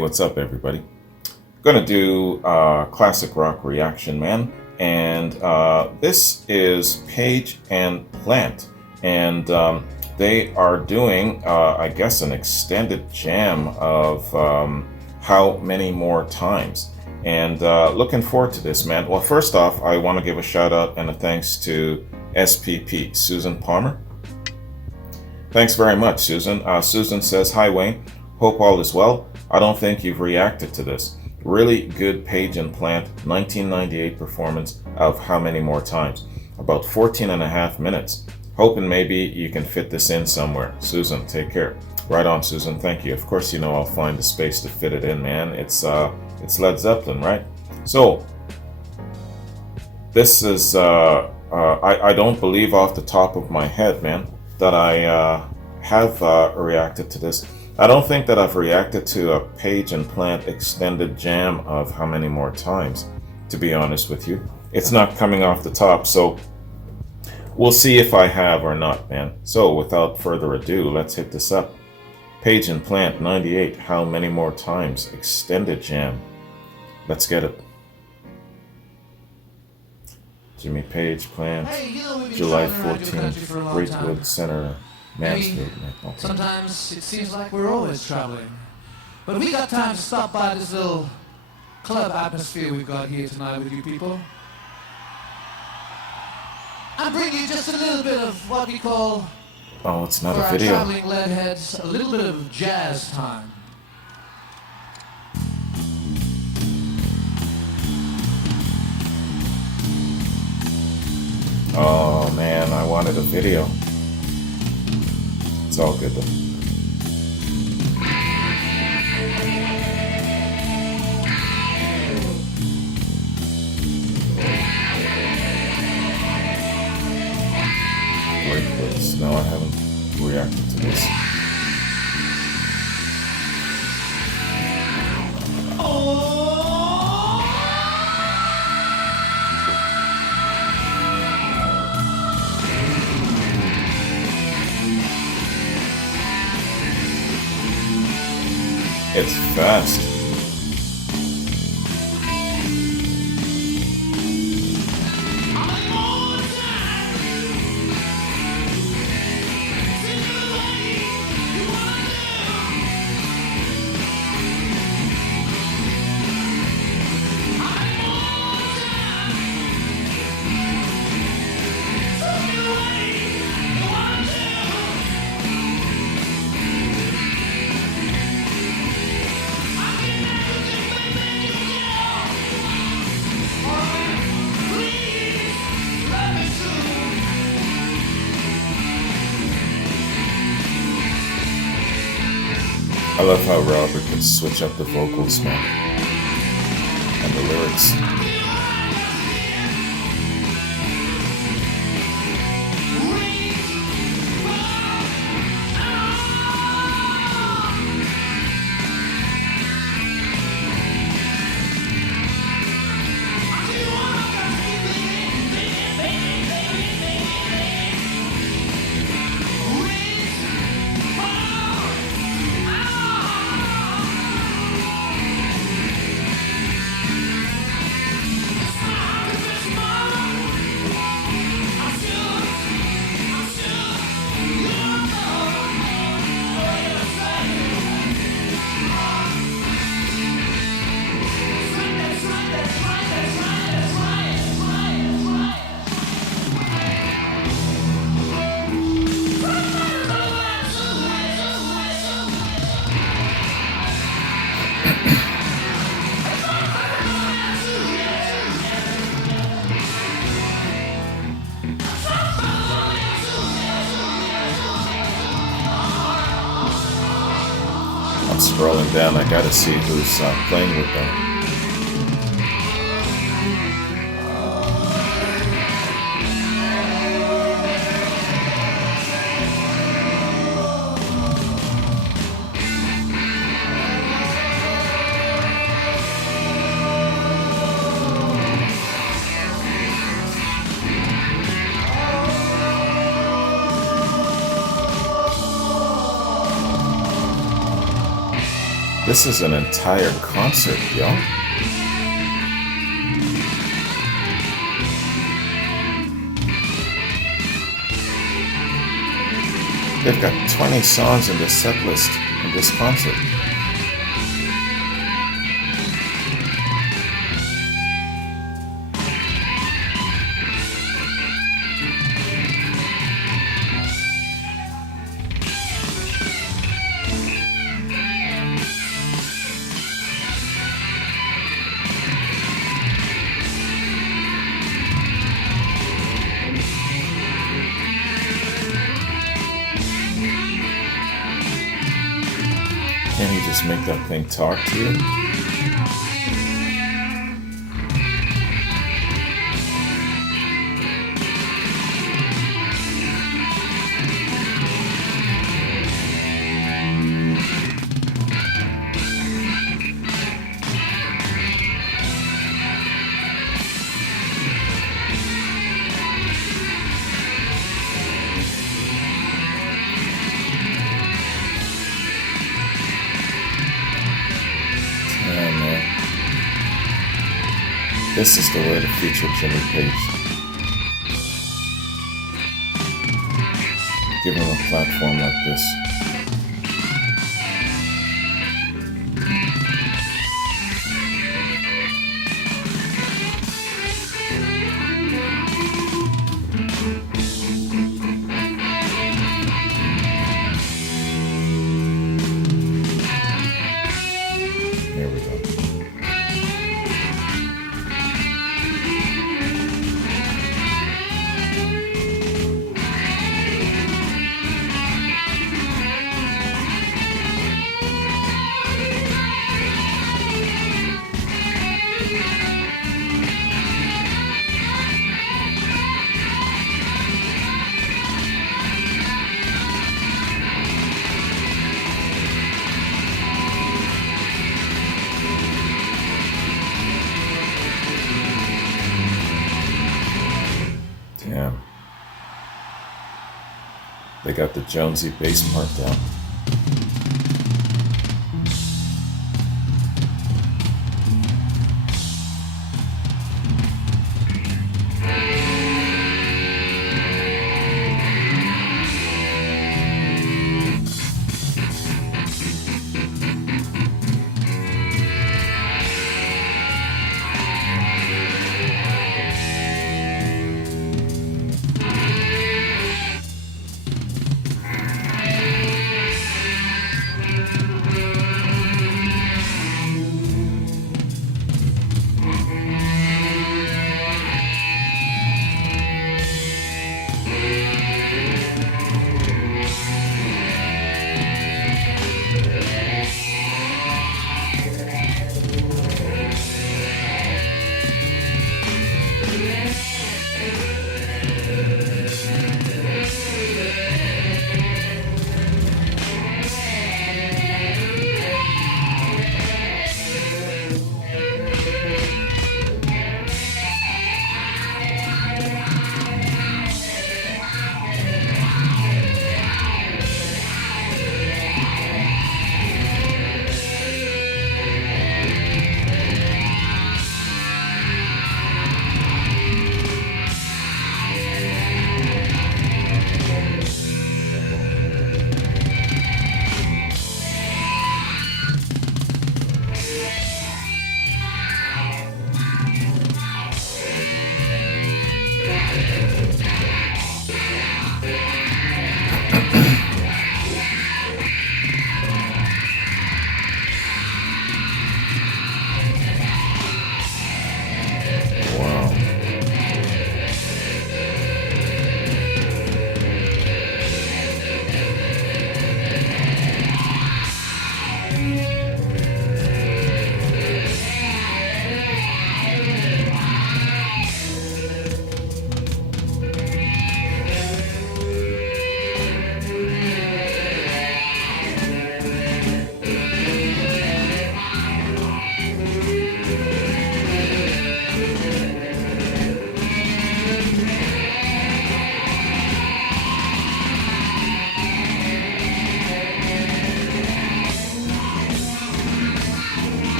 what's up, everybody? Gonna do a classic rock reaction, man. And this is Page and Plant. And they are doing, I guess, an extended jam of How Many More Times. And looking forward to this, man. Well, first off, I want to give a shout out and a thanks to SPP, Susan Palmer. Thanks very much, Susan. Susan says, "Hi, Wayne. Hope all is well. I don't think you've reacted to this. Really good Page and Plant 1998 performance of How Many More Times. About 14 and a half minutes. Hoping maybe you can fit this in somewhere." Susan, take care. Right on, Susan. Thank you. Of course, you know I'll find the space to fit it in, man. It's Led Zeppelin, right? So, this is, I don't believe off the top of my head, man, that I have reacted to this. I don't think that I've reacted to a Page and Plant extended jam of How Many More Times, to be honest with you. It's not coming off the top, so we'll see if I have or not, man. So without further ado, let's hit this up. Page and Plant 98, How Many More Times extended jam. Let's get it. Jimmy Page, Plant, July 14th, Greatwood Center, Mansfield. Okay. Sometimes it seems like we're always traveling. But we got time to stop by this little club atmosphere we've got here tonight with you people. I'm bringing you just a little bit of what we call, oh, it's not for a video. our traveling leadheads, a little bit of jazz time. Oh man, I wanted a video. It's all good though. Wait, please. No, I haven't reacted to this. It's fast. I love how Robert could switch up the vocals, man, and the lyrics. I'm scrolling down, I gotta see who's playing with them. This is an entire concert, yo. They've got 20 songs in the set list in this concert. Can't you just make that thing talk to you? This is the way to feature Jimmy Page. Give him a platform like this. Here we go. Damn. They got the Jonesy bass part down.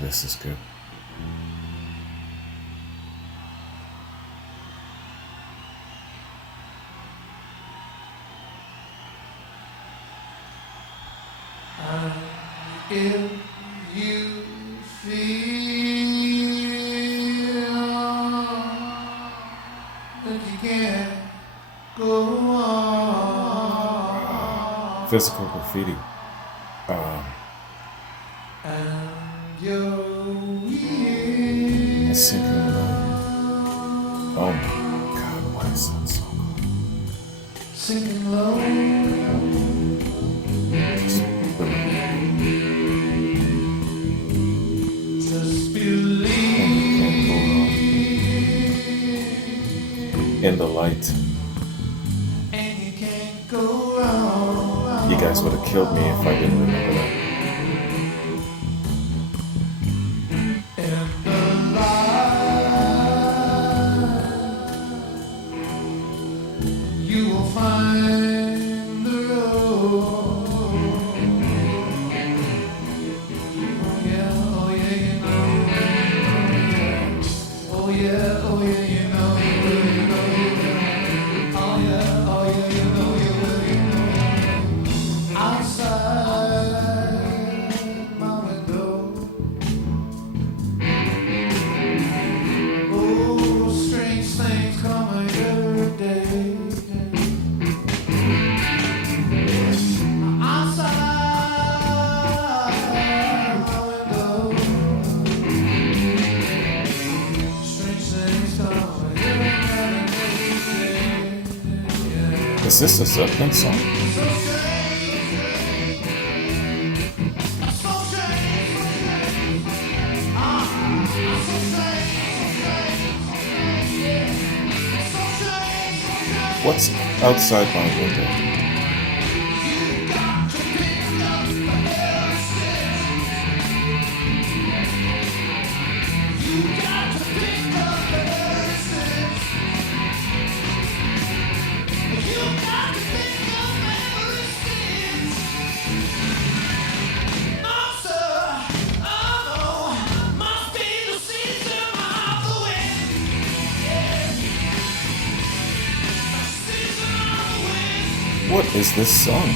This is good. If you feel that you can't go on, Physical graffiti. and you're A sinking low. Oh my God, why does that so good? sinking low. Just brilliant. Just believe And you can't go wrong. In the light. and you can't go wrong. You guys would have killed me if I didn't remember that. In the light, you will find the road. Oh yeah, you know. Oh yeah, you know. Oh yeah, you know, you know. Outside my window, oh, strange things come every day. Outside my window, strange things come every day. Is this a Zeppelin song? What's outside my window? What is this song?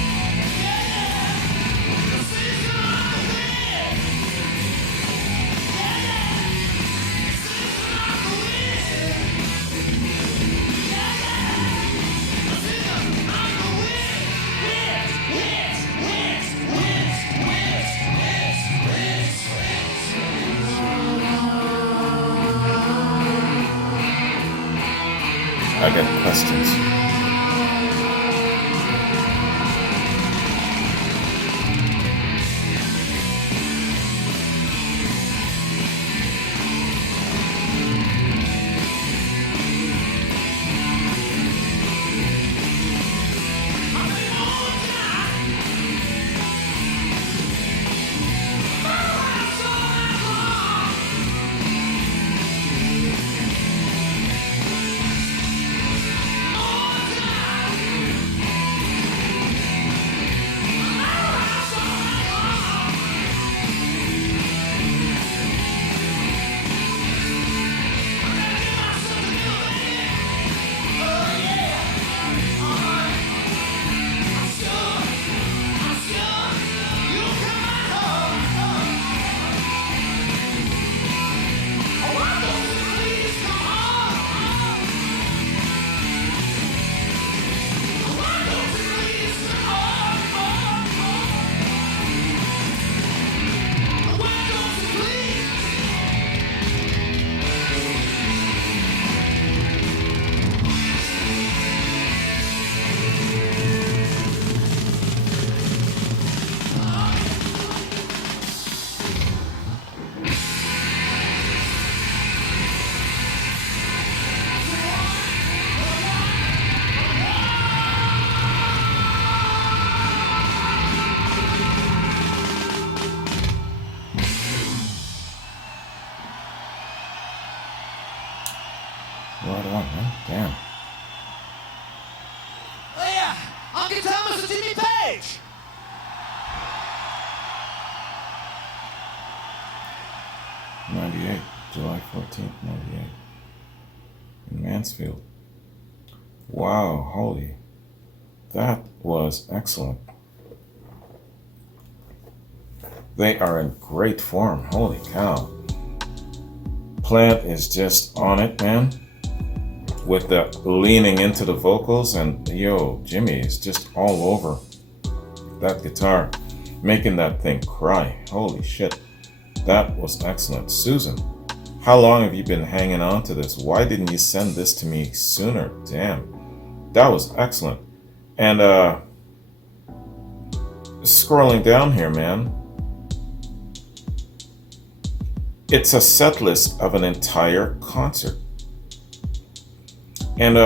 I got questions. 98, July 14th, 98, in Mansfield. Wow, holy, that was excellent. They are in great form, holy cow. Plant is just on it, man, with the leaning into the vocals, and yo, Jimmy is just all over that guitar, making that thing cry. Holy shit, that was excellent. Susan, how long have you been hanging on to this? Why didn't you send this to me sooner? Damn, that was excellent. And scrolling down here, man, it's a set list of an entire concert. And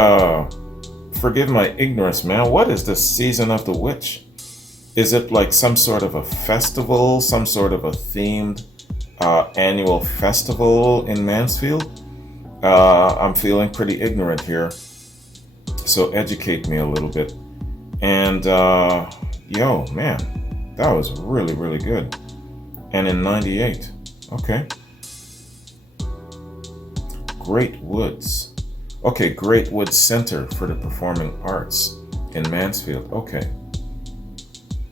forgive my ignorance, man, what is this Season of the Witch? Is it like some sort of a festival, some sort of a themed annual festival in Mansfield? I'm feeling pretty ignorant here, so educate me a little bit. And yo, man, that was really, really good. And in 98, okay. Great Woods. Okay, Great Woods Center for the Performing Arts in Mansfield. Okay.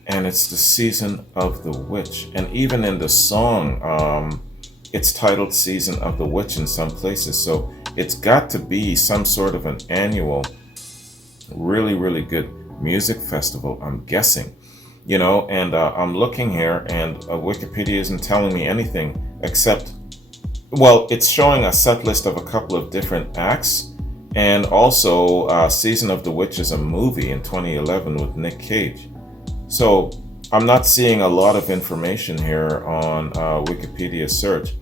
And it's the Season of the Witch. And even in the song, it's titled Season of the Witch in some places. So it's got to be some sort of an annual, really, really good music festival, I'm guessing. You know, and I'm looking here, and Wikipedia isn't telling me anything except, well, it's showing a set list of a couple of different acts. And also, Season of the Witch is a movie in 2011 with Nick Cage. So I'm not seeing a lot of information here on Wikipedia search.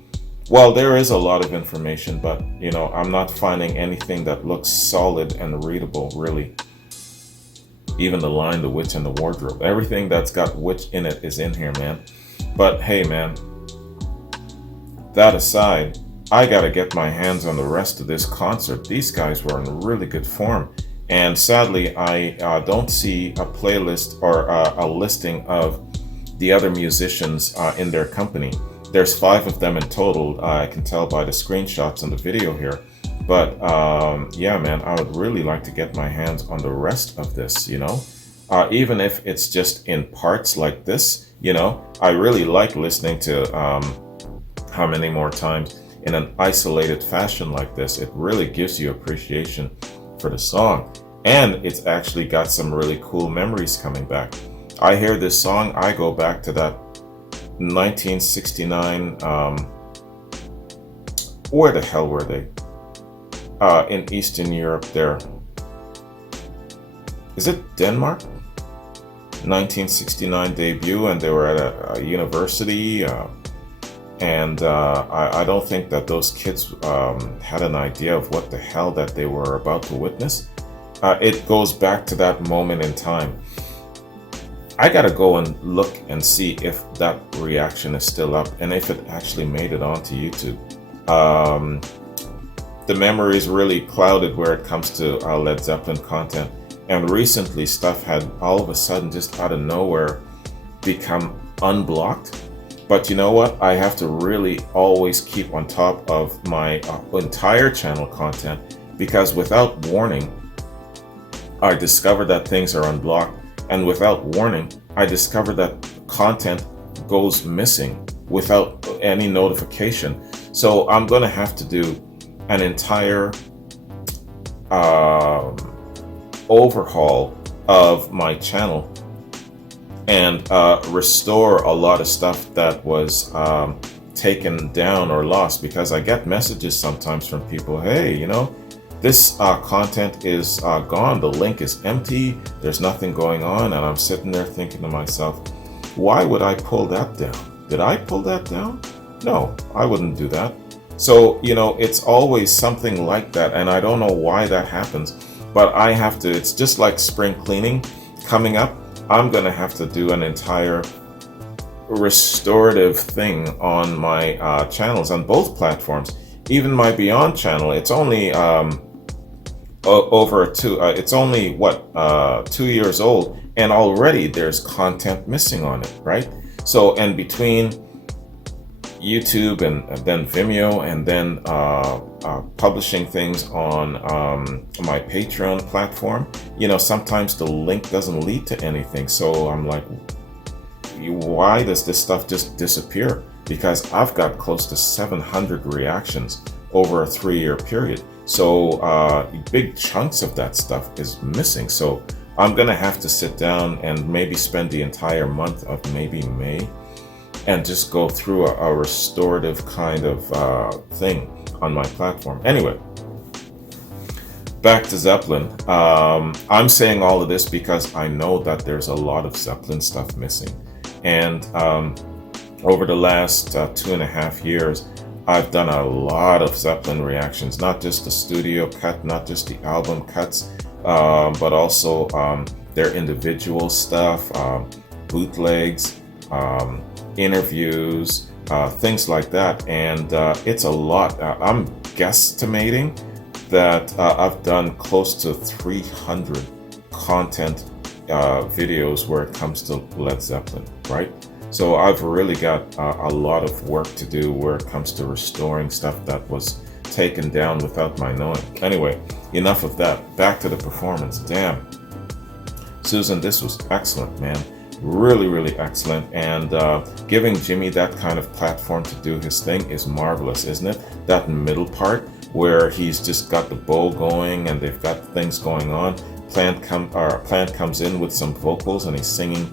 Well, there is a lot of information, but you know, I'm not finding anything that looks solid and readable, really. Even The Lion, the Witch, and the Wardrobe. Everything that's got witch in it is in here, man. But hey, man, that aside, I gotta get my hands on the rest of this concert. These guys were in really good form. And sadly, I don't see a playlist or a listing of the other musicians in their company. There's 5 of them in total. I can tell by the screenshots in the video here. But yeah, man, I would really like to get my hands on the rest of this, you know? Even if it's just in parts like this, you know? I really like listening to How Many More Times in an isolated fashion like this. It really gives you appreciation for the song, and it's actually got some really cool memories coming back. I hear this song, I go back to that 1969, where the hell were they? In Eastern Europe there. Is it Denmark? 1969 debut, and they were at a university, and I don't think that those kids had an idea of what the hell that they were about to witness. It goes back to that moment in time. I gotta go and look and see if that reaction is still up and if it actually made it onto YouTube. The memory is really clouded where it comes to Led Zeppelin content. And recently stuff had all of a sudden just out of nowhere become unblocked. But you know what? I have to really always keep on top of my entire channel content, because without warning, I discover that things are unblocked. And without warning, I discover that content goes missing without any notification. So I'm going to have to do an entire overhaul of my channel and restore a lot of stuff that was taken down or lost, because I get messages sometimes from people, hey, you know, this content is gone, the link is empty, there's nothing going on. And I'm sitting there thinking to myself, why would I pull that down? Did I pull that down? No, I wouldn't do that. So, you know, it's always something like that, and I don't know why that happens, but I have to, it's just like spring cleaning coming up. I'm gonna have to do an entire restorative thing on my channels on both platforms. Even my Beyond channel, it's only it's only 2 years old, and already there's content missing on it, right? So, and between YouTube and then Vimeo, and then publishing things on my Patreon platform, sometimes the link doesn't lead to anything. So I'm like, why does this stuff just disappear? Because I've got close to 700 reactions over a 3-year period. So big chunks of that stuff is missing. So I'm gonna have to sit down and maybe spend the entire month of maybe May and just go through a restorative kind of thing on my platform. Anyway, back to Zeppelin. I'm saying all of this because I know that there's a lot of Zeppelin stuff missing. And over the last 2.5 years, I've done a lot of Zeppelin reactions, not just the studio cut, not just the album cuts, but also their individual stuff, bootlegs, interviews, things like that. And it's a lot. I'm guesstimating that I've done close to 300 content videos where it comes to Led Zeppelin, right? So I've really got a lot of work to do where it comes to restoring stuff that was taken down without my knowing. Anyway, enough of that. Back to the performance. Damn, Susan, this was excellent, man. Really, really excellent. And giving Jimmy that kind of platform to do his thing is marvelous, isn't it? That middle part where he's just got the bow going and they've got things going on. Plant comes in with some vocals and he's singing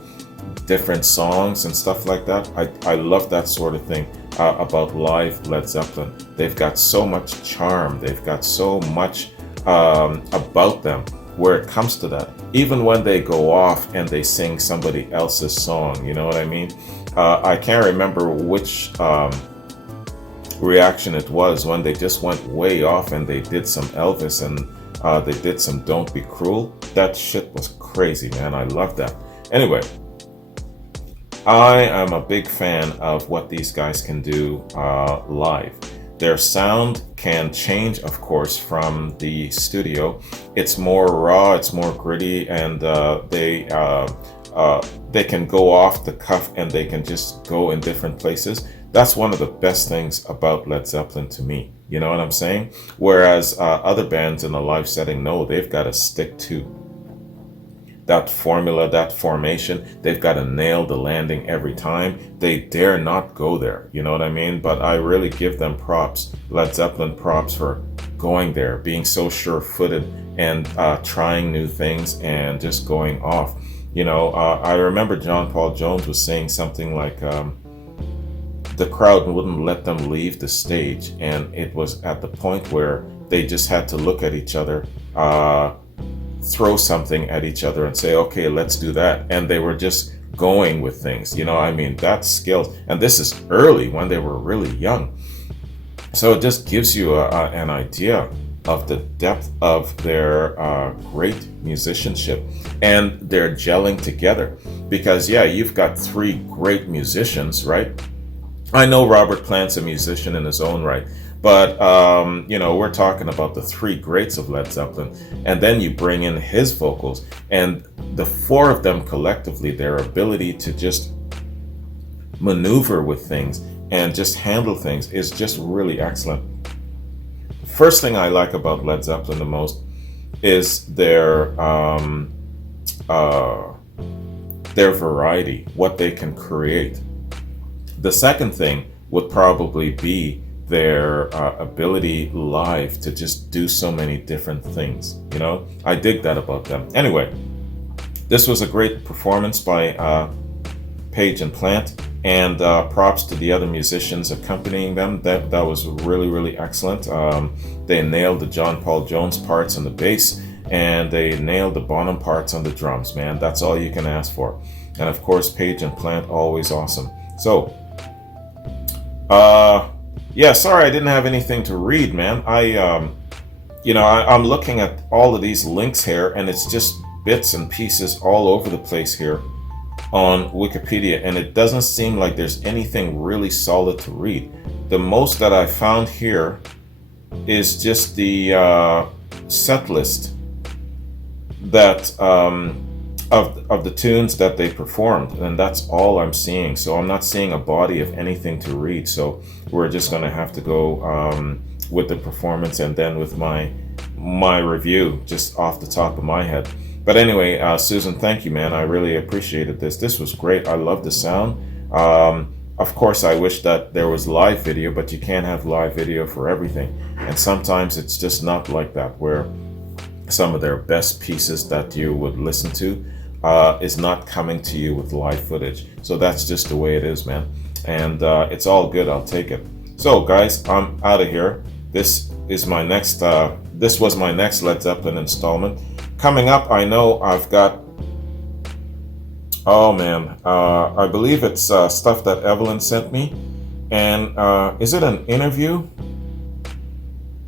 different songs and stuff like that. I love that sort of thing about live Led Zeppelin. They've got so much charm. They've got so much about them where it comes to that. Even when they go off and they sing somebody else's song, you know what I mean? I can't remember which reaction it was when they just went way off and they did some Elvis and they did some Don't Be Cruel. That shit was crazy, man. I love that. Anyway, I am a big fan of what these guys can do live. Their sound can change, of course, from the studio. It's more raw, it's more gritty, and they can go off the cuff and they can just go in different places. That's one of the best things about Led Zeppelin to me. You know what I'm saying? Whereas other bands in a live setting, no, they've got to stick to that formula, that formation. They've got to nail the landing every time. They dare not go there. You know what I mean? But I really give them props, Led Zeppelin props, for going there, being so sure-footed and trying new things and just going off. I remember John Paul Jones was saying something like, the crowd wouldn't let them leave the stage, and it was at the point where they just had to look at each other, throw something at each other and say, okay, let's do that. And they were just going with things. That's skills. And this is early, when they were really young. So it just gives you an idea of the depth of their great musicianship and their gelling together. Because you've got 3 great musicians, right? I know Robert Plant's a musician in his own right, but we're talking about the 3 greats of Led Zeppelin, and then you bring in his vocals, and the 4 of them collectively, their ability to just maneuver with things and just handle things is just really excellent. First thing I like about Led Zeppelin the most is their variety, what they can create. The second thing would probably be their ability live to just do so many different things. I dig that about them. Anyway, this was a great performance by Page and Plant, and props to the other musicians accompanying them. That was really, really excellent. They nailed the John Paul Jones parts on the bass, and they nailed the Bonham parts on the drums, man. That's all you can ask for. And of course, Page and Plant, always awesome. So, sorry I didn't have anything to read, man. I'm looking at all of these links here, and it's just bits and pieces all over the place here on Wikipedia, and it doesn't seem like there's anything really solid to read. The most that I found here is just the set list that of the tunes that they performed, and that's all I'm seeing. So I'm not seeing a body of anything to read. So we're just going to have to go with the performance and then with my review just off the top of my head. But anyway, Susan, thank you, man. I really appreciated this. This was great. I love the sound. Of course, I wish that there was live video, but you can't have live video for everything. And sometimes it's just not like that, where some of their best pieces that you would listen to is not coming to you with live footage. So that's just the way it is, man. And it's all good. I'll take it. So, guys, I'm out of here. This is my next. This was my next Led Zeppelin installment. Coming up, I know I've got. Oh man, I believe it's stuff that Evelyn sent me. And is it an interview?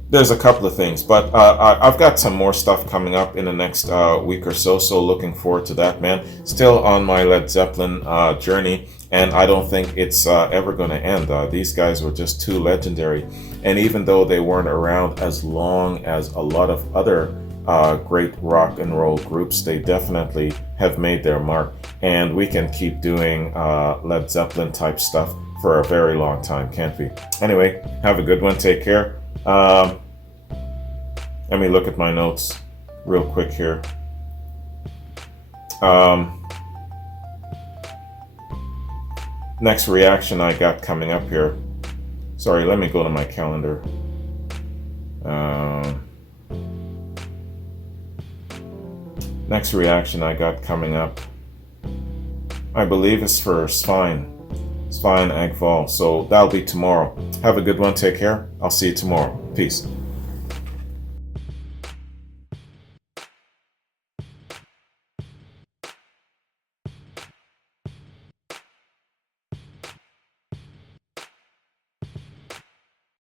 There's a couple of things, but I've got some more stuff coming up in the next week or so. So looking forward to that, man. Still on my Led Zeppelin journey, and I don't think it's ever going to end. These guys were just too legendary. And even though they weren't around as long as a lot of other great rock and roll groups, they definitely have made their mark. And we can keep doing Led Zeppelin type stuff for a very long time, can't we? Anyway, have a good one. Take care. Let me look at my notes real quick here. Next reaction I got coming up here. Sorry, let me go to my calendar. Next reaction I got coming up, I believe, is for Svein Agval. So that'll be tomorrow. Have a good one. Take care. I'll see you tomorrow. Peace.